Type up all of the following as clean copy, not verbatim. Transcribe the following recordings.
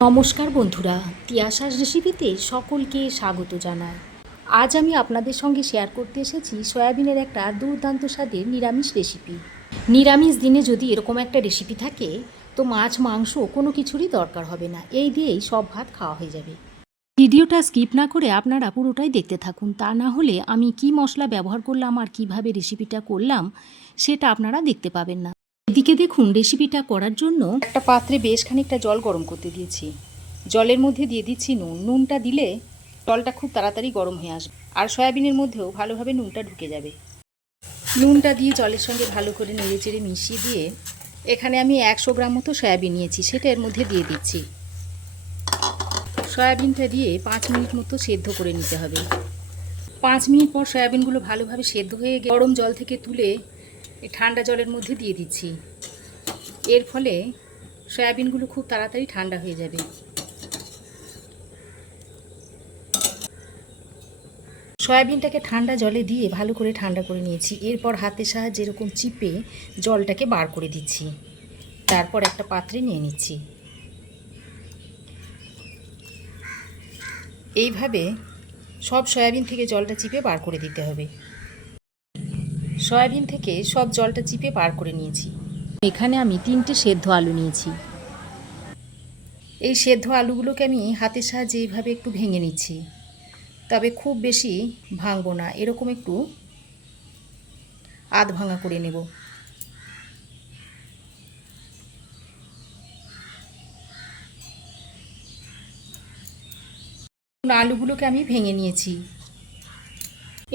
নমস্কার বন্ধুরা, তিয়াসার রেসিপিতে সকলকে স্বাগত জানাই। আজ আমি আপনাদের সঙ্গে শেয়ার করতে এসেছি সয়াবিনের একটা দুর্দান্ত স্বাদের নিরামিষ রেসিপি। নিরামিষ দিনে যদি এরকম একটা রেসিপি থাকে তো মাছ মাংস কোনো কিছুরই দরকার হবে না, এই দিয়েই সব ভাত খাওয়া হয়ে যাবে। ভিডিওটা স্কিপ না করে আপনারা পুরোটাই দেখতে থাকুন, তা না হলে আমি কি মশলা ব্যবহার করলাম আর কিভাবে রেসিপিটা করলাম সেটা আপনারা দেখতে পাবেন না। এদিকে দেখুন, রেসিপিটা করার জন্য একটা পাত্রে বেশ খানিকটা জল গরম করতে দিয়েছি। জলের মধ্যে দিয়ে দিচ্ছি নুন। নুনটা দিলে জলটা খুব তাড়াতাড়ি গরম হয়ে আসবে আর সয়াবিনের মধ্যেও ভালোভাবে নুনটা ঢুকে যাবে। নুনটা দিয়ে জলের সঙ্গে ভালো করে নেড়েচেড়ে মিশিয়ে দিয়ে এখানে আমি 100 গ্রাম মতো সয়াবিন নিয়েছি, সেটা এর মধ্যে দিয়ে দিচ্ছি। সয়াবিনটা দিয়ে 5 মিনিট মতো সেদ্ধ করে নিতে হবে। 5 মিনিট পর সয়াবিনগুলো ভালোভাবে সেদ্ধ হয়ে গরম জল থেকে তুলে ঠান্ডা জলের মধ্যে দিয়ে দিচ্ছি। এর ফলে সয়াবিনগুলো খুব তাড়াতাড়ি ঠান্ডা হয়ে যাবে। সয়াবিনটাকে ঠান্ডা জলে দিয়ে ভালো করে ঠান্ডা করে নিয়েছি। এরপর হাতের সাহায্যে এরকম চিপে জলটাকে বার করে দিচ্ছি। তারপর একটা পাত্রে নিয়ে নিচ্ছি। এইভাবে সব সয়াবিন থেকে জলটা চিপে বার করে দিতে হবে। সয়াবিন থেকে সব জলটা চিপে বার করে নিয়েছি। এখানে আমি 3টে সেদ্ধ আলু নিয়েছি। এই সেদ্ধ আলুগুলোকে আমি হাতের সাহায্যে এইভাবে একটু ভেঙে নিচ্ছি, তবে খুব বেশি ভাঙবো না, এরকম একটু আধ ভাঙা করে নেব। আলুগুলোকে আমি ভেঙে নিয়েছি।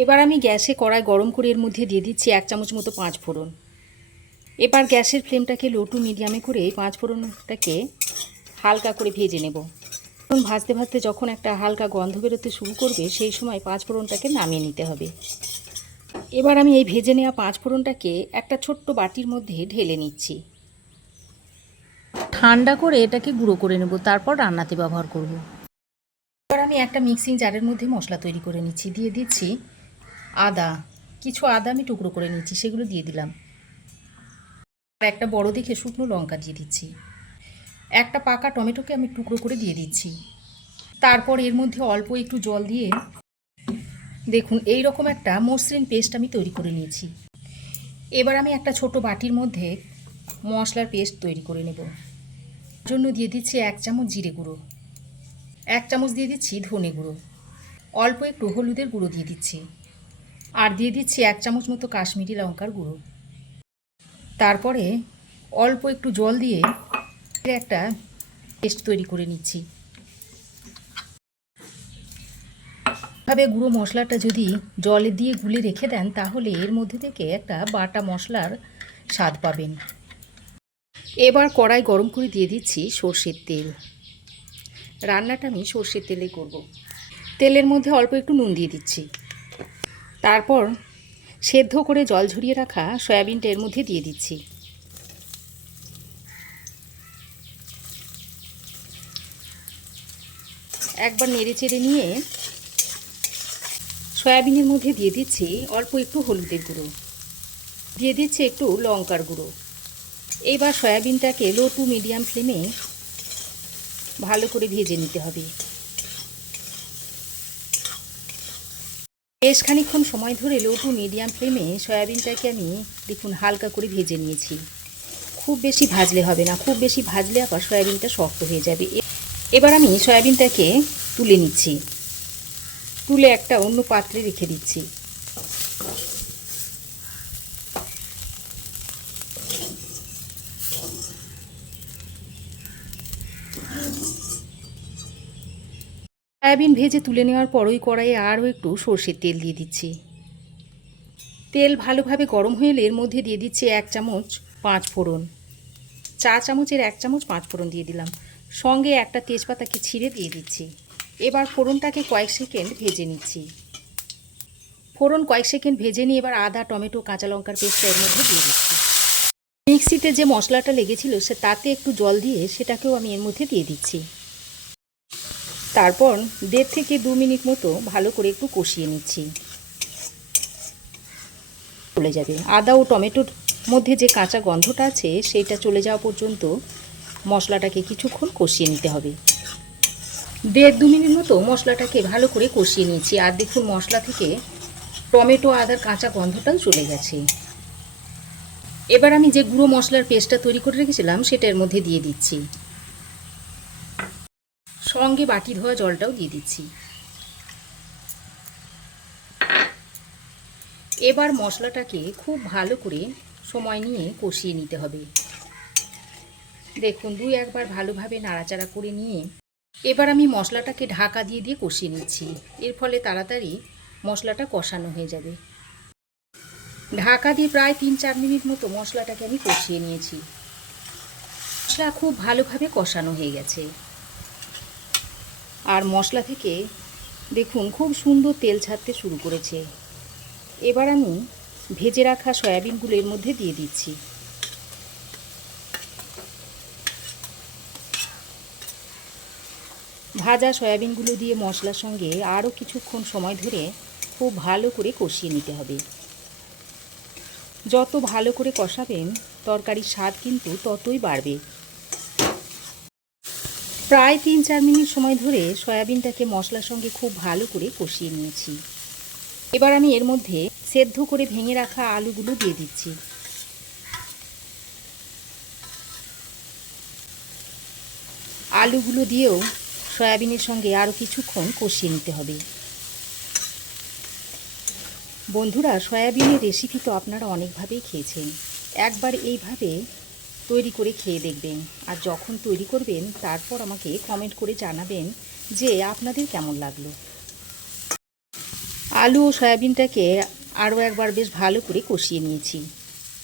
এবার আমি গ্যাসে কড়াই গরম করে এর মধ্যে দিয়ে দিচ্ছি 1 চামচ মতো 5 ফোড়ন। এবার গ্যাসের ফ্লেমটাকে লো টু মিডিয়ামে করে 5 ফোড়নটাকে হালকা করে ভেজে নেব। ভাজতে ভাজতে যখন একটা হালকা গন্ধ বেরোতে শুরু করবে সেই সময় 5 ফোড়নটাকে নামিয়ে নিতে হবে। এবার আমি এই ভেজে নেওয়া 5 ফোড়নটাকে একটা ছোট্ট বাটির মধ্যে ঢেলে নিচ্ছি। ঠান্ডা করে এটাকে গুঁড়ো করে নেব, তারপর রান্নাতে ব্যবহার করব। এবার আমি একটা মিক্সিং জারের মধ্যে মশলা তৈরি করে নিচ্ছি। দিয়ে দিচ্ছি আদা, কিছু আদা আমি টুকরো করে নিচ্ছি, সেগুলো দিয়ে দিলাম। আর একটা বড় দেখে শুকনো লঙ্কা দিয়ে দিচ্ছি। একটা পাকা টমেটোকে আমি টুকরো করে দিয়ে দিচ্ছি। তারপর এর মধ্যে অল্প একটু জল দিয়ে দেখুন এই রকম একটা মসৃণ পেস্ট আমি তৈরি করে নিয়েছি। এবার আমি একটা ছোট বাটির মধ্যে মশলার পেস্ট তৈরি করে নেব। জন্য দিয়ে দিচ্ছি 1 চামচ জিরে গুঁড়ো, 1 চামচ দিয়ে দিচ্ছি ধনে গুঁড়ো, অল্প একটু হলুদের গুঁড়ো দিয়ে দিচ্ছি, আর দিয়ে দিচ্ছি 1 চামচ মতো কাশ্মীরি লঙ্কার গুঁড়ো। তারপরে অল্প একটু জল দিয়ে একটা পেস্ট তৈরি করে নিচ্ছি। এভাবে গুঁড়ো মশলাটা যদি জলে দিয়ে গুলে রেখে দেন তাহলে এর মধ্যে থেকে একটা বাটা মশলার স্বাদ পাবেন। এবার কড়াই গরম করে দিয়ে দিচ্ছি সর্ষের তেল। রান্নাটা আমি সর্ষের তেলেই করব। তেলের মধ্যে অল্প একটু নুন দিয়ে দিচ্ছি। তারপর সেদ্ধ করে জল ঝরিয়ে রাখা সয়াবিনটা এর মধ্যে দিয়ে দিচ্ছি। একবার নেড়ে চেড়ে নিয়ে সয়াবিনের মধ্যে দিয়ে দিচ্ছি অল্প একটু হলুদের গুঁড়ো, দিয়ে দিচ্ছি একটু লঙ্কার গুঁড়ো। এবার সয়াবিনটাকে লো টু মিডিয়াম ফ্লেমে ভালো করে ভেজে নিতে হবে। বেশ খানিকক্ষণ সময় ধরে লো টু মিডিয়াম ফ্লেমে সয়াবিনটাকে আমি দেখুন হালকা করে ভেজে নিয়েছি। খুব বেশি ভাজলে হবে না, খুব বেশি ভাজলে আবার সয়াবিনটা শক্ত হয়ে যাবে। এবার আমি সয়াবিনটাকে তুলে নিচ্ছি, তুলে একটা অন্য পাত্রে রেখে দিচ্ছি। সয়াবিন ভেজে তুলে নেওয়ার পর ওই কড়াইয়ে আরও একটু সর্ষের তেল দিয়ে দিচ্ছি। তেল ভালোভাবে গরম হয়ে এলে এর মধ্যে দিয়ে দিচ্ছি 1 চামচ 5 ফোড়ন। 4 চামচের 1 চামচ 5 ফোড়ন দিয়ে দিলাম, সঙ্গে একটা তেজপাতাকে ছিঁড়ে দিয়ে দিচ্ছি। এবার ফোড়নটাকে কয়েক সেকেন্ড ভেজে নিচ্ছি। ফোড়ন কয়েক সেকেন্ড ভেজে নিয়ে এবার আদা, টমেটো, কাঁচা লঙ্কার পেস্টটা এর মধ্যে দিয়ে দিচ্ছি। মিক্সিতে যে মশলাটা লেগেছিল তাতে একটু জল দিয়ে সেটাকেও আমি এর মধ্যে দিয়ে দিচ্ছি। তারপর 1.5 থেকে 2 মিনিট মতো ভালো করে একটু কষিয়ে নিচ্ছি। চলে যাবে আদা ও টমেটোর মধ্যে যে কাঁচা গন্ধটা আছে সেটা চলে যাওয়া পর্যন্ত মশলাটাকে কিছুক্ষণ কষিয়ে নিতে হবে। 1.5-2 মিনিট মতো মশলাটাকে ভালো করে কষিয়ে নিয়েছি। আর দেখুন মশলা থেকে টমেটো আদার কাঁচা গন্ধটাও চলে গেছে। এবার আমি যে গুঁড়ো মশলার পেস্টটা তৈরি করে রেখেছিলাম সেটা এর মধ্যে দিয়ে দিচ্ছি। সঙ্গে বাটি ধোয়া জলটাও দিয়ে দিচ্ছি। এবার মশলাটাকে খুব ভালো করে সময় নিয়ে কষিয়ে নিতে হবে। দেখুন 2-1 বার ভালোভাবে নাড়াচাড়া করে নিয়ে এবার আমি মশলাটাকে ঢাকা দিয়ে দিয়ে কষিয়ে নিচ্ছি। এর ফলে তাড়াতাড়ি মশলাটা কষানো হয়ে যাবে। ঢাকা দিয়ে প্রায় 3-4 মিনিট মতো মশলাটাকে আমি কষিয়ে নিয়েছি। মশলা খুব ভালোভাবে কষানো হয়ে গেছে। আর মশলা থেকে দেখুন খুব সুন্দর তেল ছাড়তে শুরু করেছে। এবার আমি ভেজে রাখা সয়াবিনগুলো এর মধ্যে দিয়ে দিচ্ছি। ভাজা সয়াবিনগুলো দিয়ে মশলার সঙ্গে আরও কিছুক্ষণ সময় ধরে খুব ভালো করে কষিয়ে নিতে হবে। যত ভালো করে কষাবেন তরকারির স্বাদ কিন্তু ততই বাড়বে। প্রায় 3-4 মিনিট সময় ধরে সয়াবিনটাকে মশলার সঙ্গে খুব ভালো করে কষিয়ে নিয়েছি। এবার আমি এর মধ্যে সেদ্ধ করে ভেঙে রাখা আলুগুলো দিয়ে দিচ্ছি। আলুগুলো দিয়েও সয়াবিনের সঙ্গে আরও কিছুক্ষণ কষিয়ে নিতে হবে। বন্ধুরা, সয়াবিনের রেসিপি তো আপনারা অনেকভাবেই খেয়েছেন। একবার এইভাবে তৈরি করে খেয়ে দেখবেন। আর যখন তৈরি করবেন তারপর আমাকে কমেন্ট করে জানাবেন যে আপনাদের কেমন লাগলো। আলু ও সয়াবিনটাকে আরও একবার বেশ ভালো করে কষিয়ে নিয়েছি।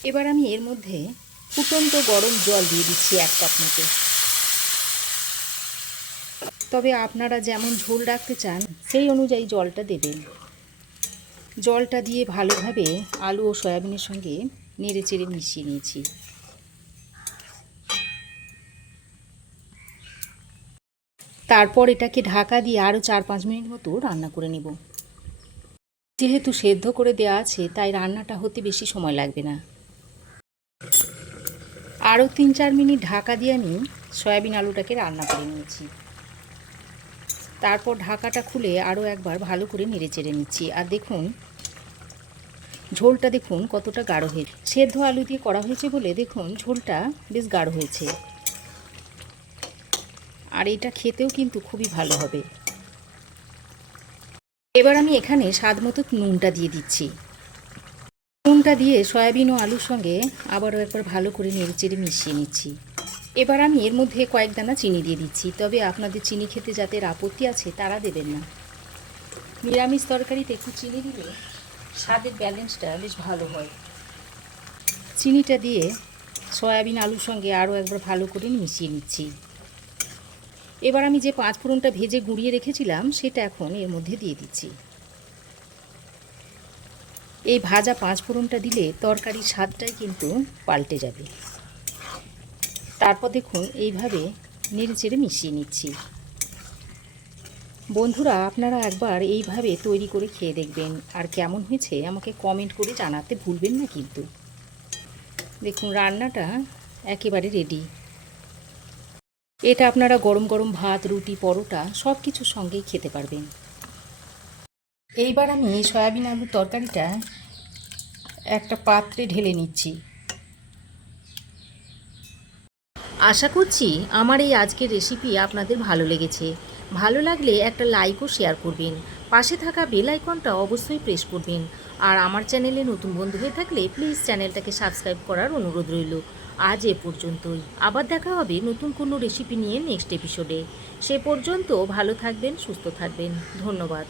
এবার আমি এর মধ্যে ফুটন্ত গরম জল দিয়ে দিচ্ছি 1 কাপ মতো। তবে আপনারা যেমন ঝোল রাখতে চান সেই অনুযায়ী জলটা দেবেন। জলটা দিয়ে ভালোভাবে আলু ও সয়াবিনের সঙ্গে নেড়েচেড়ে মিশিয়ে নিয়েছি। তারপর এটাকে ঢাকা দিয়ে আরও 4-5 মিনিট মতো রান্না করে নেব। যেহেতু সেদ্ধ করে দেওয়া আছে তাই রান্নাটা হতে বেশি সময় লাগবে না। আরও 3-4 মিনিট ঢাকা দিয়ে আমি সয়াবিন আলুটাকে রান্না করে নিয়েছি। তারপর ঢাকাটা খুলে আরও একবার ভালো করে নেড়েচেড়ে নিচ্ছি। আর দেখুন ঝোলটা দেখুন কতটা গাঢ় হয়েছে। সেদ্ধ আলু দিয়ে করা হয়েছে বলে দেখুন ঝোলটা বেশ গাঢ় হয়েছে। আর এটা খেতেও কিন্তু খুবই ভালো হবে। এবার আমি এখানে স্বাদ মতো নুনটা দিয়ে দিচ্ছি। নুনটা দিয়ে সয়াবিন ও আলুর সঙ্গে আবারও একবার ভালো করে নেড়েচেড়ে মিশিয়ে নিচ্ছি। এবার আমি এর মধ্যে কয়েক দানা চিনি দিয়ে দিচ্ছি। তবে আপনাদের চিনি খেতে যাদের আপত্তি আছে তারা দেবেন না। নিরামিষ তরকারিতে একটু চিনি দিলে স্বাদের ব্যালেন্সটা বেশ ভালো হয়। চিনিটা দিয়ে সয়াবিন আলুর সঙ্গে আরও একবার ভালো করে মিশিয়ে নিচ্ছি। এবার আমি যে 5 ফোড়নটা ভেজে গুঁড়িয়ে রেখেছিলাম সেটা এখন এর মধ্যে দিয়ে দিচ্ছি। এই ভাজা 5 ফোড়নটা দিলে তরকারির স্বাদটাই কিন্তু পাল্টে যাবে। তারপর দেখুন এইভাবে নেড়েচেড়ে মিশিয়ে নিচ্ছি। বন্ধুরা, আপনারা একবার এইভাবে তৈরি করে খেয়ে দেখবেন। আর কেমন হয়েছে আমাকে কমেন্ট করে জানাতে ভুলবেন না কিন্তু। দেখুন রান্নাটা একেবারে রেডি। এটা আপনারা গরম গরম ভাত, রুটি, পরোটা সব কিছুর সঙ্গেই খেতে পারবেন। এইবার আমি সয়াবিন আলুর তরকারিটা একটা পাত্রে ঢেলে নিচ্ছি। আশা করছি আমার এই আজকের রেসিপি আপনাদের ভালো লেগেছে। ভালো লাগলে একটা লাইক ও শেয়ার করবেন। পাশে থাকা বেল আইকনটা অবশ্যই প্রেস করবেন। আর আমার চ্যানেলে নতুন বন্ধু হয়ে থাকলে প্লিজ চ্যানেলটাকে সাবস্ক্রাইব করার অনুরোধ রইল। আজ এ পর্যন্তই। আবার দেখা হবে নতুন কোনো রেসিপি নিয়ে নেক্সট এপিসোডে। সে পর্যন্ত ভালো থাকবেন, সুস্থ থাকবেন। ধন্যবাদ।